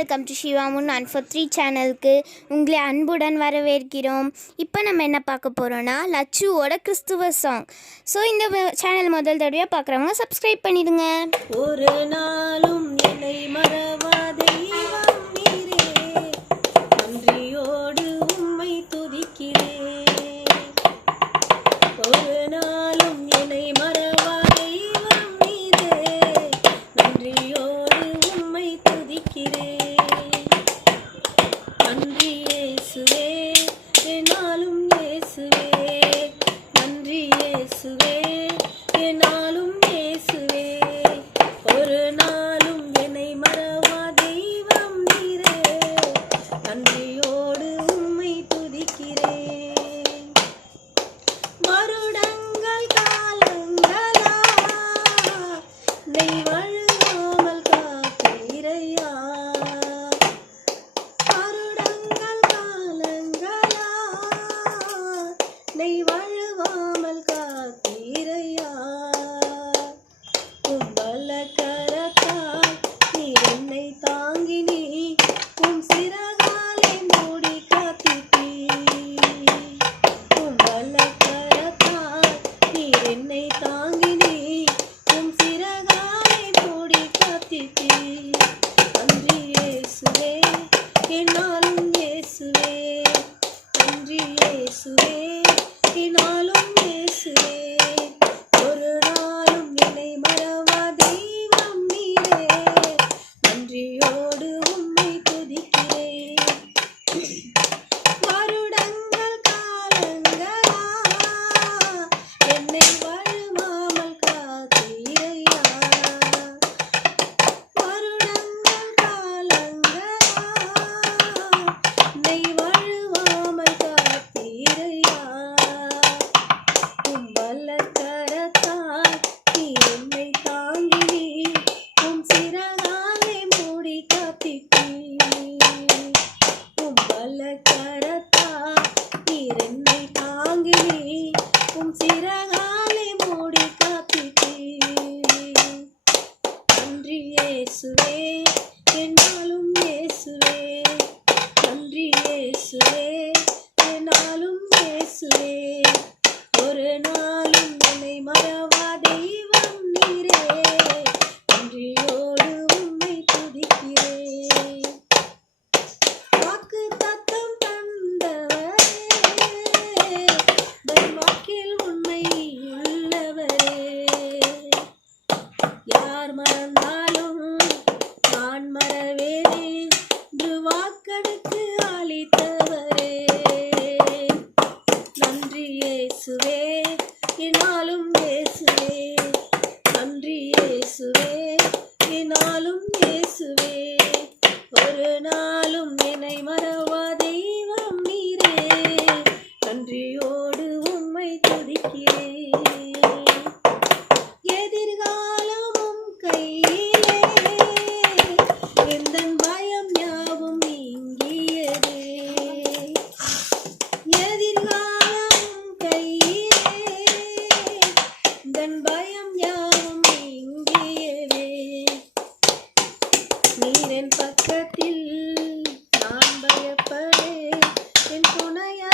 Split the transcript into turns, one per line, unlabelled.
Welcome to சிவாமுன் நான் four three சேனலுக்கு உங்களை அன்புடன் வரவேற்கிறோம். இப்போ நம்ம என்ன பார்க்க போகிறோன்னா லச்சுவோட கிறிஸ்துவ சாங் ஸோ இந்த சேனல் முதல் தடவையாக பார்க்குறவங்க சப்ஸ்கிரைப் பண்ணிடுங்க.
ஒரு நாளும் நிலை மறவாதே. என்னாலும் இயேசுவே. நன்றி இயேசுவே என்னாலும் இயேசுவே என்னாலும் இயேசுவே. நன்றி இயேசுவே என்னாலும் இயேசுவே. இயேசுவே இனாலும் இயேசுவே. நன்றி இயேசுவே இனாலும் இயேசு பக்கத்தில் நான் பயப்படே என் துணையா